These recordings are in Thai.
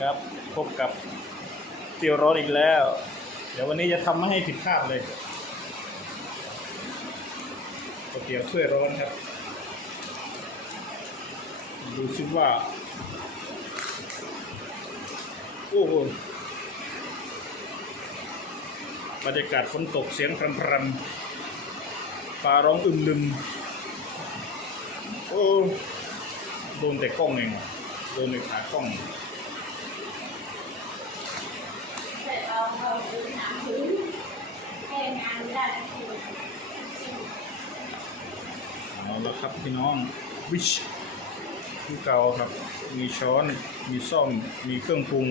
ครับ พบกับเตียวร้อนอีกแล้ว เดี๋ยววันนี้จะทำไม่ให้ผิดคาดเลยก๋วยเตี๋ยวถ้วยร้อนครับ ดูซิว่า โอ้โหบรรยากาศฝนตกเสียงพรำพรำฟ้าร้องอึมลึมโอ้โดนแต่กล้องเองโดนแต่ขากล้อง แต่เรา เราดูหนังถึงแค่งานได้คือเอาละครับพี่น้องวิชที่เก่าครับ มีช้อนมีซ่อมมีเครื่องปรุง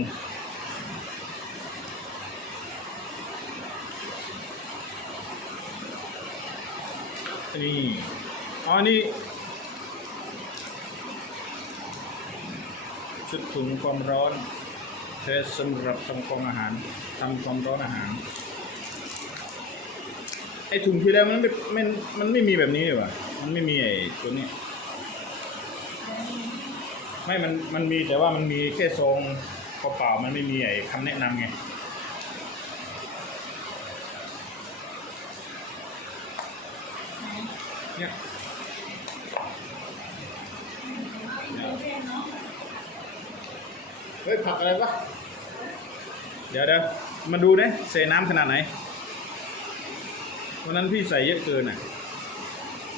นี่อ๋อนี่ชุดถุงความร้อน ช้สำหรับทำกองอาหารทำความร้อนอาหาร ไอถุงที่แล้วมันไม่ไม่มันไม่มีแบบนี้เลยว่ะมันไม่มีไอตัวนี้ ไม่มันมันมีแต่ว่ามันมีแค่ซองเปล่าๆมันไม่มีไอคำแนะนำไงเนี่ยเฮ้ยผักอะไรปะ เดี๋ยวเดี๋ยวมาดูนะใส่น้ำขนาดไหนวันนั้นพี่ใส่เยอะเกินอะ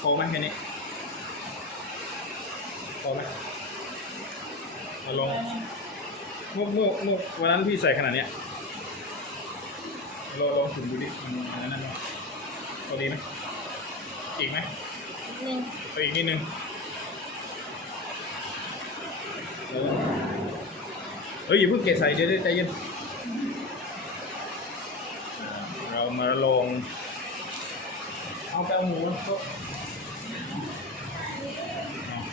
พอไหมแค่นี้พอไหมมาลองเมื่อเมื่อเมื่อวันนั้นพี่ใส่ขนาดเนี้ยลองลองถึงดูดิมันอันนั้นไหมพอดีไหมอีกไหมหนึ่งไปอีกนิดนึงเออเฮ้ยอย่าเพิ่งเกะใส่เดี๋ยวเดี๋ยวใจเย็นอ่าเรามาลอง เอาหมู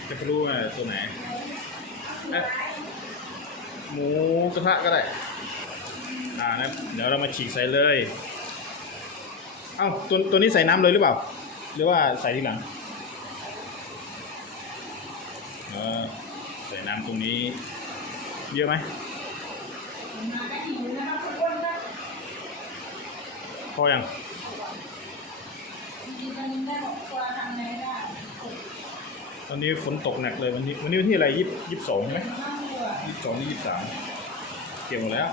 จะไปรู้ว่าตัวไหนเอ๊ะหมูกระทะก็ได้ อ่านะเดี๋ยวเรามาฉีกใส่เลย เอ้าตัวตัวนี้ใส่น้ำเลยหรือเปล่า หรือว่าใส่ทีหลังเออใส่น้ำตรงนี้เยอะไหมพออยัง กินอันนี้ได้บอกว่าทำไงได้ตอนนี้ฝนตกหนักเลยวันนี้วันนี้วันที่อะไรยี่ยี่สิบสองใช่ไหมน่าเบื่อยี่สองนี่ยี่สามเกี่ยวหมดแล้ว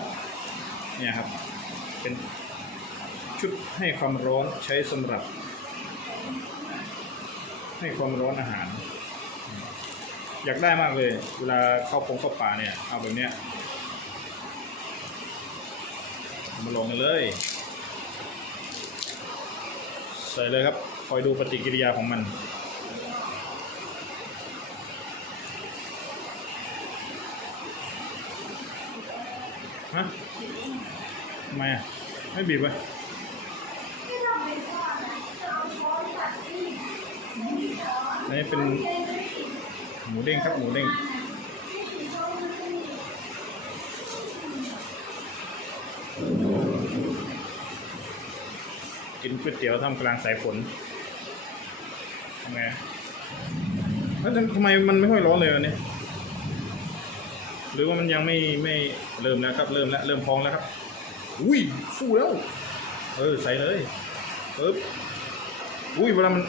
เนี่ยครับ เป็นชุดให้ความร้อนใช้สำหรับ ให้ความร้อนอาหาร อยากได้มากเลย เวลาเข้าปงเข้าป่าเนี่ยเอาแบบเนี้ยมาลงกันเลย ใส่เลยครับ คอยดูปฏิกิริยาของมัน ฮะทำไมอะ ไม่บีบอะที่เราไม่ชอบนะเราช้อนตัดที่อันนี้เป็นหมูเด้งครับหมูเด้ง กินก๋วยเตี๋ยวท่ามกลางสายฝนทำไงแล้วทำไมมันไม่ค่อยร้อนเลยวันนี้หรือว่ามันยังไม่ไม่เริ่มแล้วครับ เริ่มแล้วเริ่มพองแล้วครับ อุ้ยฟูแล้ว เออใส่เลยปึ๊บอุ้ยเวลามัน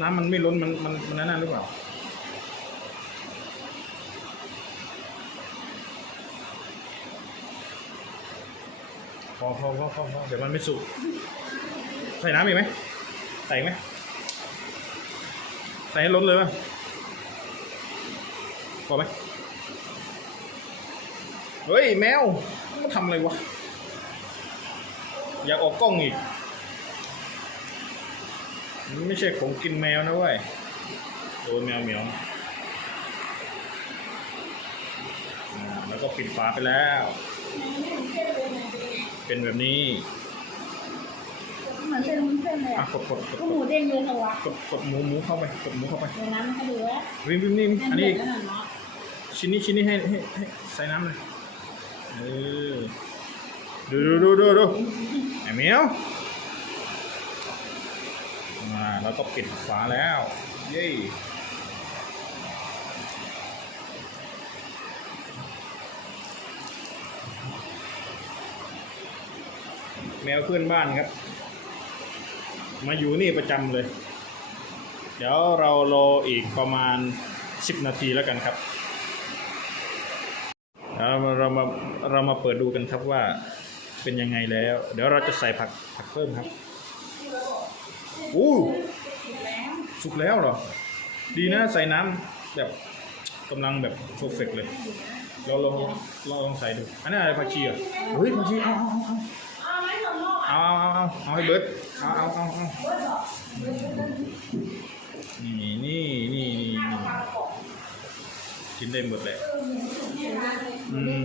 น้ำมันไม่ล้นมันมันมันนั่นหรือเปล่า พอพอพอพอพอเดี๋ยวมันไม่สุก ใส่น้ำอีกไหม ใส่ไหม ใส่ให้ล้นเลยป่ะพอไหมเฮ้ย แมวมันทำอะไรวะ อยากออกกล้องอีกมันไม่ใช่ของกินแมวนะเว้ยโดนแมวเหมียวแล้วก็ปิดฝาไปแล้ว เป็นแบบนี้เหมือนเส้นมุ้นเส้นเลยอะอะกดกดกดก็หมูเด้งเลยเหรอวะกดกดหมูหมูเข้าไปกดหมูเข้าไปเดี๋ยวน้ำให้ดูว่าวิมวิมนี่อันนี้เผ็ดแล้วเนาะชิ้นนี้ชิ้นนี้ให้ให้ให้ใส่น้ำเลยเออดูดูดูดูดูไอ้เหมียวมาแล้วก็ปิดฝาแล้ว เย้ มวเพื่อนบ้านครับ มาอยู่นี่ประจำเลย เดี๋ยวเรารออีกประมาณ 10 นาทีแล้วกันครับแล้วเรามาเรามาเปิดดูกันครับว่าเป็นยังไงแล้ว เดี๋ยวเราจะใส่ผักผักเพิ่มครับอู้สุกแล้วเหรอ ดีนะใส่น้ำแบบกำลังแบบเพอร์เฟกเลย เราลองเราลองใส่ดู อันนี้อะไรผักชีอะเฮ้ยผักชีเอาเอาเอา เอาเอาเอาเอาให้เบิดเอาเอาเอาเอานี่นี่นี่นี่ข้าวปลากระป๋องกินได้หมดเลยเนี่ยนะอืม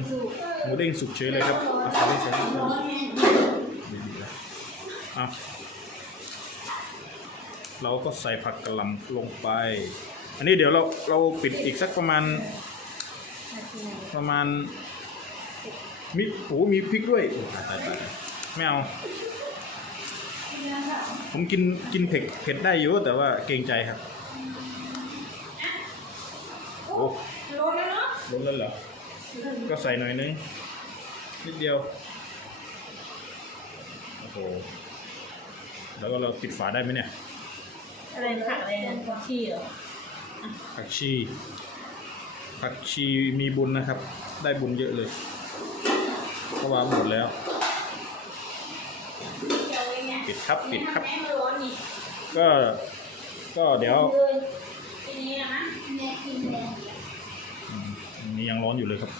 หมูเด้งสุกเฉยเลยครับเอาใส่ใส่ดีๆนะเอาเราก็ใส่ผักกะหล่ำลงไป อันนี้เดี๋ยวเราเราปิดอีกสักประมาณ ประมาณมีโอ้มีพริกด้วยตายตาย ไม่เอา ผมกินกินเผ็ดเผ็ดได้อยู่แต่ว่าเกรงใจครับ โอ้โลแล้วเนาะล้นแล้วเหรอ ก็ใส่หน่อยนึง นิดเดียว โอ้โห แล้วก็เราปิดฝาได้ไหมเนี่ย อะไรผักอะไรนะผักชีเหรอผักชีผักชีมีบุญนะครับ ได้บุญเยอะเลยเพราะว่าหมดแล้ว ปิดครับปิดครับแม่มาร้อนนี่ก็ ก็เดี๋ยวเลยทีนี้นะแม่กินแม่อืมอันนี้ยังร้อนอยู่เลยครับ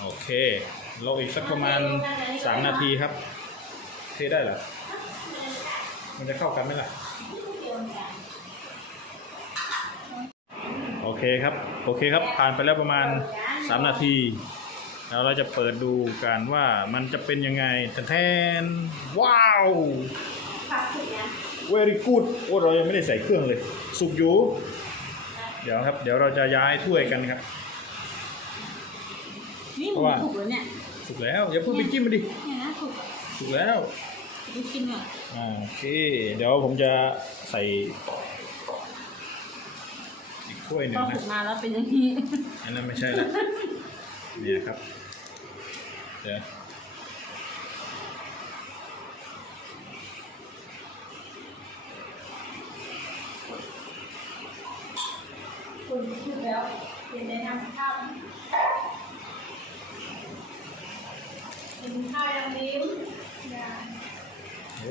โอเคเราอีกสักประมาณสามนาทีครับ เทได้เหรอมันจะเข้ากันไหมล่ะ โอเคครับ โอเคครับ ผ่านไปแล้วประมาณ3นาที แล้วเราจะเปิดดูกันว่ามันจะเป็นยังไงแทนๆว้าว ผักสุกนะ very good โอ้เรายังไม่ได้ใส่เครื่องเลย สุกอยู่ เดี๋ยวครับ เดี๋ยวเราจะย้ายถ้วยกันครับ นี่หมูสุกแล้วเนี่ยสุกแล้วอย่าเพิ่งไปจิ้มมันดิเนี่ยนะสุกสุกแล้วดูกินหน่อยอ่าโอเค เดี๋ยวผมจะใส่อีกถ้วยหนึ่พงอนะสุกมาแล้วเป็นอย่างนี้อันนั้นไม่ใช่ละเนี่ยครับ เดี๋ยวคุณสุกแล้วเป็นในทำข้าวกินข้าวยังลิ้มได้โอ้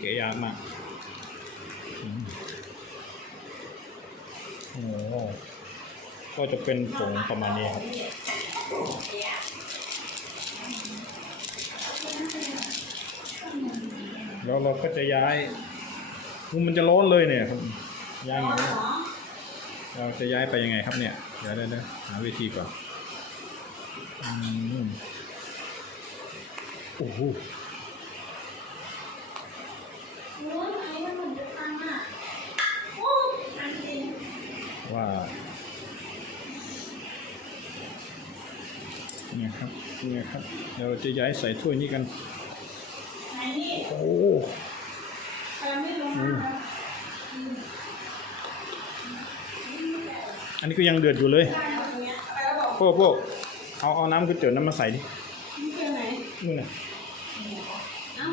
เก๋ยากมากอืมโอ้โหก็จะเป็นผงประมาณนี้ครับ แล้วเราก็จะย้ายมันจะร้อนเลยเนี่ยครับย้ายไงเนี่ยเราจะย้ายไปยังไงครับเนี่ยเดี๋ยวเดี๋ยวเดี๋ยหาวิธีก่อนโอ้โหล้นนี้มันเหมือนจะทันอะโอ้จริงว่าเนี่ยครับเนี่ยครับเราจะย้ายใส่ถ้วยนี้กัน ไหนนี่โอ้กำลังไม่ลงมาอันนี้ก็ยังเดือดอยู่เลยได้แบบเนี้ยไปแล้วบอกพวกพวกเอาเอาน้ำก๋วยเตี๋ยวน้ำมาใส่ดินี่คือไหนนู่นน่ะเอ้า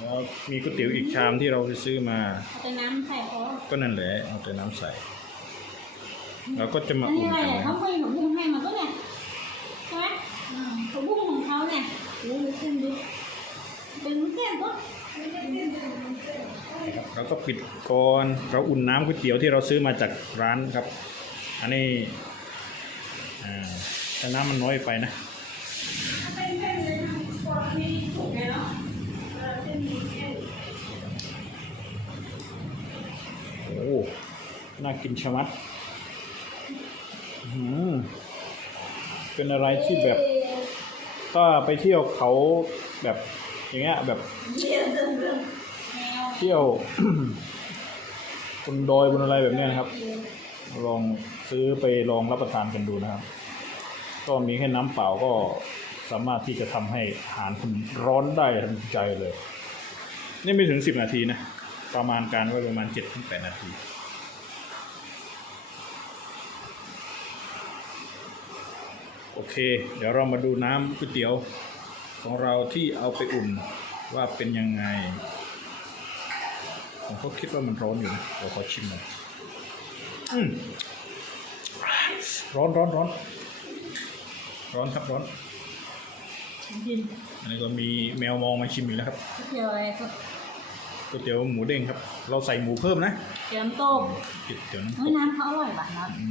แล้วมีก๋วยเตี๋ยวอีกชามที่เราไปซื้อมาเอาแต่น้ำใส่พอก็นั่นแหละเอาแต่น้ำใส่เราก็จะมาอันนี้อุ่นอะไรกันอะนะเขาเคยผมพุ่งให้มาก็เนี่ยใช่ไหมผมพุ่งของเขาเนี่ยโอ้ดูขึ้นดู เราก็ปิดก่อนเราอุ่นน้ำก๋วยเตี๋ยวที่เราซื้อมาจากร้านครับ อันนี้แต่น้ำมันน้อยไปนะเป็นเส้นเลยนะตัวนี้สุกไงเนาะเออเส้นมีเส้นโอ้น่ากินชะมัดเป็นอะไรที่แบบ ถ้าไปเที่ยวเขาแบบ อย่างเงี้ยแบบเยี่ยมเรื่องเรื่องแมวเที่ยวบนดอยบนอะไรแบบเนี้ยนะครับ ลองซื้อไปลองรับประทานกันดูนะครับ ก็มีแค่น้ำเปล่าก็สามารถที่จะทำให้อาหารคุณร้อนได้ทันใจเลย นี่ไม่ถึงสิบนาทีนะ ประมาณการไว้ประมาณเจ็ดถึงแปดนาทีโอเค เดี๋ยวเรามาดูน้ำก๋วยเตี๋ยว ของเราที่เอาไปอุ่นว่าเป็นยังไง ผมก็คิดว่ามันร้อนอยู่นะเดี๋ยวขอชิมหน่อยอืมร้อนร้อนร้อนร้อนครับร้อนกินอันนี้ก็มีแมวมองมาชิมอีกแล้วครับเกี่ยวอะไรครับก๋วยเตี๋ยวหมูเด้งครับ เราใส่หมูเพิ่มนะเกี่ยวน้ำต้มก๋วยเตี๋ยวน้ำตเฮ้ยกน้ำเขาอร่อยป่ะน้อื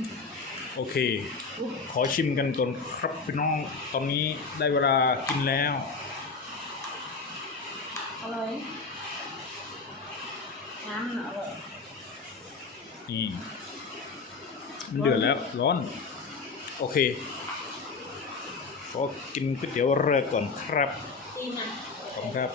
มำ โอเค ขอชิมกันก่อนครับพี่น้อง ตอนนี้ได้เวลากินแล้ว อร่อยน้ำมันอร่อยนี่มันเดือดแล้วร้อน โอเค ขอกินก๋วยเตี๋ยวเรือก่อนครับดีนะขอบคุณครับ